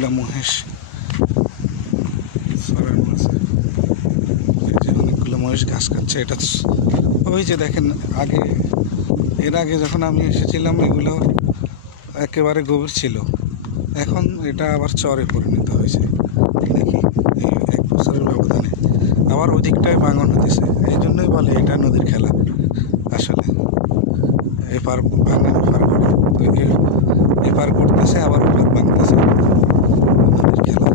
অনেকগুলো মহেশ ছড়ানো আছে। এই যে অনেকগুলো মহেশ ঘাস খাচ্ছে। এটা ওই যে দেখেন এর আগে যখন আমি এসেছিলাম এগুলো একেবারে গভীর ছিল, এখন এটা আবার চরে পরিণত হয়েছে। দেখি এই 1 বছরের ব্যবধানে আবার ওদিকটায় ভাঙন হতেছে। এই জন্যই বলে এটা নদীর খেলা। আসলে এপার ভাঙে ওপার করে, তো এপার করতেছে আবার ওপার ভাঙতেছে, নদীর খেলা।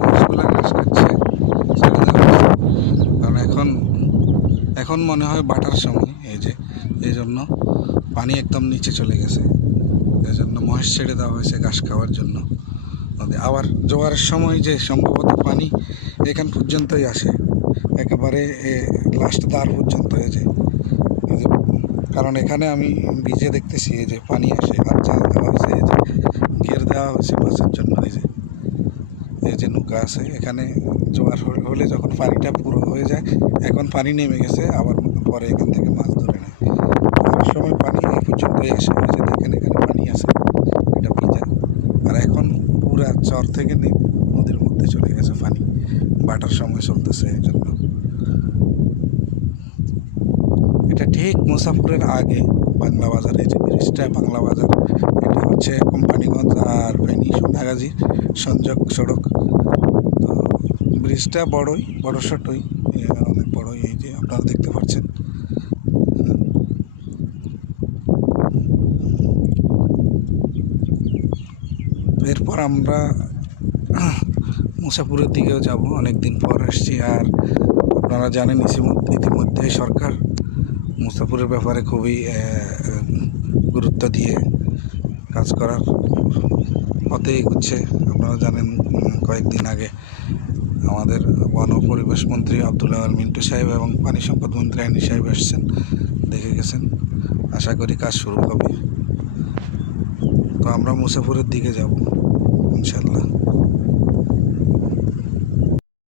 মহিষগুলা ঘাস খাচ্ছে, ছেড়ে দেওয়া হয়েছে। কারণ এখন মনে হয় বাটার সময়, এই জন্য পানি একদম নিচে চলে গেছে। এই জন্য মহেশ ছেড়ে দেওয়া হয়েছে ঘাস খাওয়ার জন্য। আবার জোয়ারের সময় যে সম্ভবত পানি এখান পর্যন্তই আসে, একেবারে লাস্ট দ্বার পর্যন্ত হয়েছে। কারণ এখানে আমি ভিজে দেখতেছি এই যে পানি আসে, আর জাল দেওয়া হয়েছে, এই যে ঘের দেওয়া হয়েছে মাছের জন্য। এই যে নৌকা আছে এখানে, জোয়ার হলে যখন পানিটা পুরো হয়ে যায়, এখন পানি নেমে গেছে, আবার পরে এখান থেকে মাছ ধরে নেয়। জোয়ারের সময় পানি এই পর্যন্তই আসে, এই যে দেখেন এখানে পানি আছে, এটা ভিজা। আর এখন পুরা চর থেকে নদীর মধ্যে চলে গেছে পানি, বাটার সময় চলতেছে। এই জন্য এটা ঠিক মুসাফরের আগে বাংলা বাজার, এই যে ব্রিজটা বাংলা বাজার, এটা হচ্ছে কোম্পানিগঞ্জ আর ফেনী সোনাগাজীর সংযোগ সড়ক। তো ব্রিজটা বড় সড়ই, অনেক বড়ই, এই যে আপনারা দেখতে পাচ্ছেন। এরপর আমরা মুসাপুরের দিকেও যাব, অনেকদিন পর আসছি। আর আপনারা জানেন ইতিমধ্যে সরকার মুসাপুরের ব্যাপারে খুবই গুরুত্ব দিয়ে কাজ করার পথে এগুচ্ছে। আপনারা জানেন কয়েকদিন আগে আমাদের বন ও পরিবেশ মন্ত্রী আব্দুল আওয়াল মিন্টু সাহেব এবং পানি সম্পদ মন্ত্রী আইনি সাহেব এসেছেন, দেখে গেছেন। আশা করি কাজ শুরু হবে। তো আমরা মুসাপুরের দিকে যাব ইনশাল্লাহ।